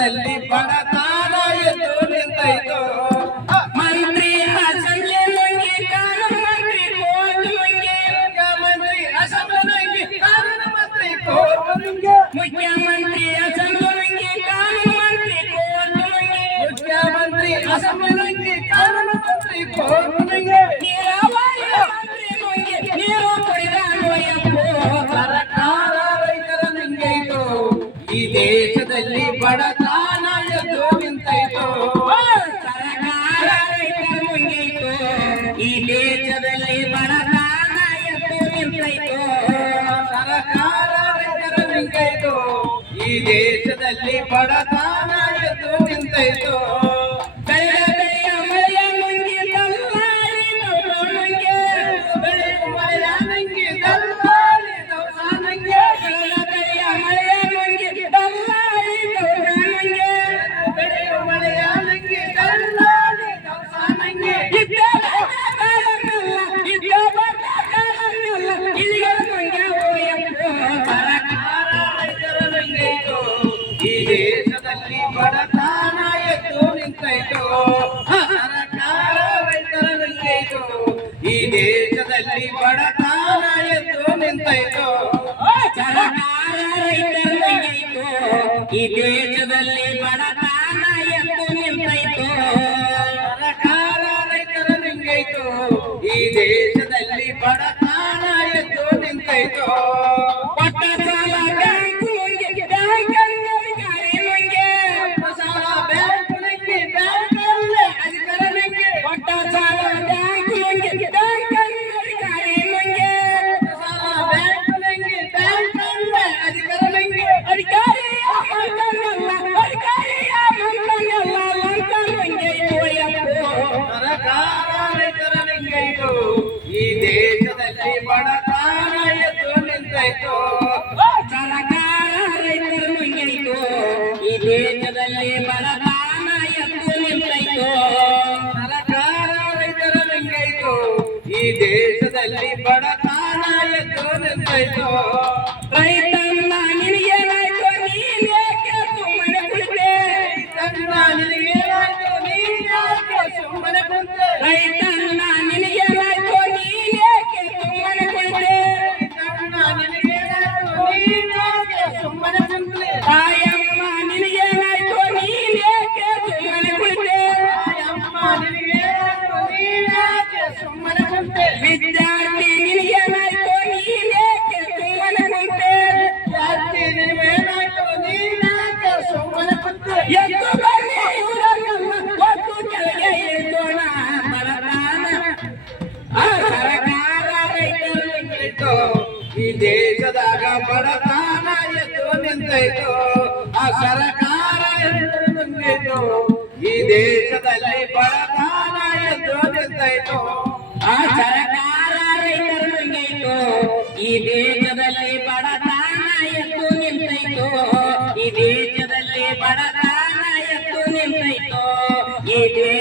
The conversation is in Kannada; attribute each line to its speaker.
Speaker 1: ನಲ್ಲಿ ಬಡತನ ಎದ್ದು ನಿಂತೈತೋ
Speaker 2: ಮಂತ್ರಿ ಅಸಂಖ್ಯ ನಂಗೆ
Speaker 1: ಕಾನೂನು ಮಂತ್ರಿ ಕೋರ್ಟು ನಂಗೆ
Speaker 2: ಮುಖ್ಯಮಂತ್ರಿ ಅಸಂಬ್ಲಿ ನಂಗೆ ಕಾನೂನು ಮಂತ್ರಿ ಕೋರ್ಟು ನಂಗೆ
Speaker 1: ಮುಖ್ಯಮಂತ್ರಿ ಅಸಂಬ್ಲಿ ನಂಗೆ
Speaker 2: ಕಾನೂನು ಮಂತ್ರಿ ಕೋರ್ಟು ನಂಗೆ ಮುಖ್ಯಮಂತ್ರಿ ಅಸಂಬ್ಲಿ ನಂಗೆ
Speaker 1: ಕಾನೂನು ಮಂತ್ರಿ ಕೋರ್ಟು ದೇಶದಲ್ಲಿ ಬಡತನ ಎದ್ದು ನಿಂತೈತೋ. ದೇಶದಲ್ಲಿ ಬಡತನ ಎದ್ದು ನಿಂತೈತೋ?
Speaker 2: ಸರಕಾರ ರೈತರಿಗೈತೋ ಈ ದೇಶದಲ್ಲಿ ಬಡತನ ಎದ್ದು ನಿಂತೈತೋ?
Speaker 1: ಸರಕಾರ ರೈತರಿಗೈತೋ ಈ ದೇಶದಲ್ಲಿ ಬಡತನ ಎದ್ದು ನಿಂತೈತೋ? ಈ ದೇಶದಲ್ಲಿ ಬಡತನ ತೋರಿಸ್ತೈತೋ
Speaker 2: ರೈತನ್ನ ನಿನಗೇನಾಯ್ತು ನೀನೇಕೆ ಸುಮ್ಮನೆ ಕುಳಿತೆ ರೈತನ್ನ ನಿನಗೇನಾಯ್ತು ನೀನೇಕೆ ಸುಮ್ಮನೆ ಕುಳಿತೆ
Speaker 1: ರೈತನ್ನ ನಿನಗೇನಾಯ್ತು
Speaker 2: ನೀನೇಕೆ ಸುಮ್ಮನೆ ಕುಳಿತೆ
Speaker 1: ರೈತನ್ನ ನಿನಗೇನಾಯ್ತು
Speaker 2: ನೀನೇಕೆ ಸುಮ್ಮನೆ
Speaker 1: ದೇಶದಾಗ ಬಡತನ
Speaker 2: ಎದ್ದು ನಿಂತೈತು, ಆ ಸರಕಾರ ಎದ್ದು
Speaker 1: ನಿಂತಿತು, ಈ ದೇಶದಲ್ಲಿ ಬಡತನ ಎದ್ದು ನಿಂತೈತು, ಆ ಸರಕಾರ ರೈತರು ನಿಂತೈತು, ಈ ದೇಶದಲ್ಲಿ ಬಡತನ ಎದ್ದು ನಿಂತೈತು,
Speaker 2: ಈ ದೇಶದಲ್ಲಿ ಬಡತನ ಎದ್ದು ನಿಂತೈತು, ಈ ದೇಶ